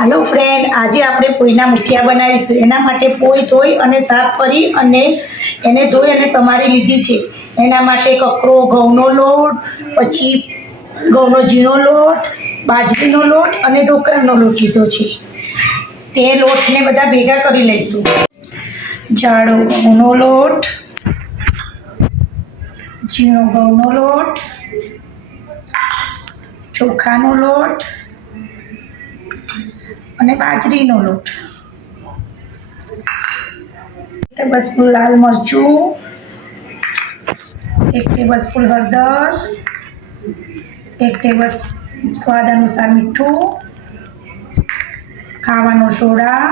Hello friend, आज આપણે પોઈના મુઠિયા બનાવીશું। એના માટે પોઈ ધોઈ અને સાફ કરી અને એને ધોઈ અને સમારી લીધી છે। એના માટે કકરો ઘઉંનો લોટ, પછી ઘઉંનો ઝીણો લોટ, બાજરીનો લોટ અને ઢોકળાનો લોટ લીધો છે। તે લોટને બધા ભેગા કરી લઈશું। જાડો ઘઉંનો લોટ, ઝીણો ઘઉંનો લોટ, ચોખાનો લોટ અને બાજરીનો લોટ, 1 ટેબલસ્પૂન લાલ મરચું, 1 ટેબલસ્પૂન હળદર, 1 ટેબલસ્પૂન સ્વાદ અનુસાર મીઠું, ખાવાનો સોડા,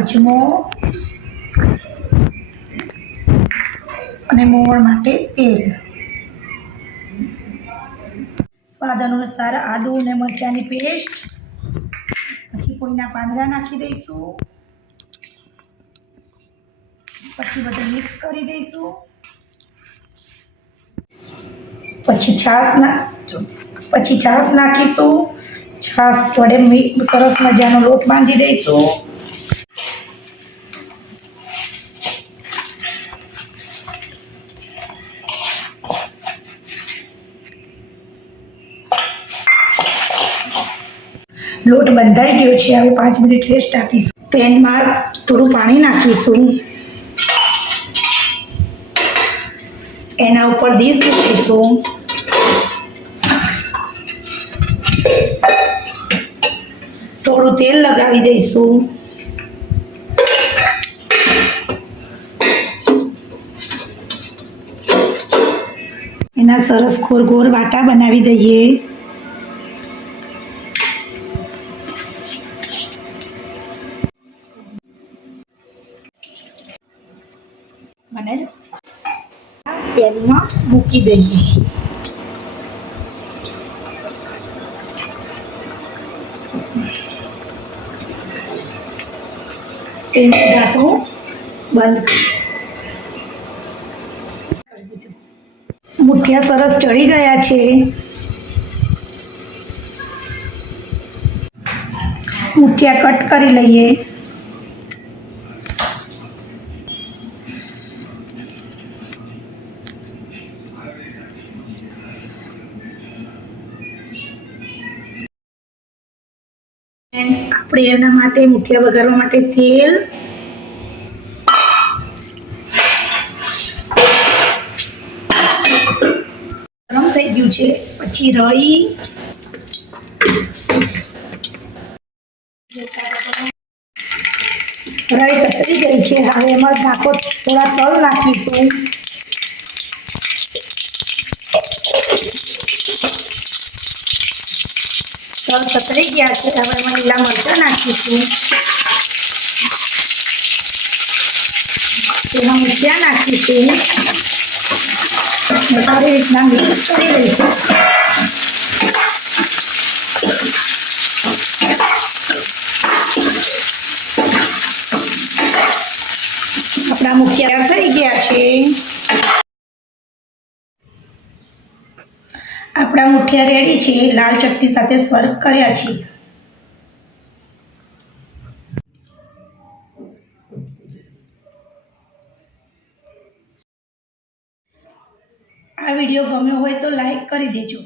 અજમો અને મોણ માટે તેલ, સ્વાદ અનુસાર આદુ અને મરચાંની પેસ્ટ, પછી કોઈના પાંદડા નાખી દઈશું, પછી બધું મિક્સ કરી દઈશું, પછી છાશ નાખીશું। છાશ વડે સરસ મજાનો લોટ બાંધી દઈશું। લોટ બંધાઈ ગયો છે। હવે 5 મિનિટ રેસ્ટ આપીશું। પેનમાં થોડું પાણી નાખીશું, એના ઉપર ડીશ મૂકીશું, થોડું તેલ લગાવી દઈશું, એના સરસ ગોળ વાટા બનાવી દઈએ। પેનમાં મૂકી દઈએ। એનું ઢાંકણું બંધ કરી દીધું। મુઠિયા સરસ ચડી ગયા છે। મુઠિયા કટ કરી લઈએ। આપણે એના માટે મુઠિયા વઘારવા માટે તેલ, ગરમ થઈ ગયું છે। પછી રાઈ, તતરી ગઈ છે। હવે એમાં થોડા તલ નાખીશું, તલ તતરી ગયા છે। હવે એમાં લીલા મરચાં નાખીશું, તેમાં મુઠિયા નાખીશું, સારી રીતના મિક્સ કરી દઈશું। આપણા મુઠિયા થઈ ગયા છે। આપણા મુઠિયા રેડી છે। લાલ ચટણી સાથે સર્વ કર્યા છે। આ વિડીયો ગમ્યો હોય તો લાઈક કરી દેજો।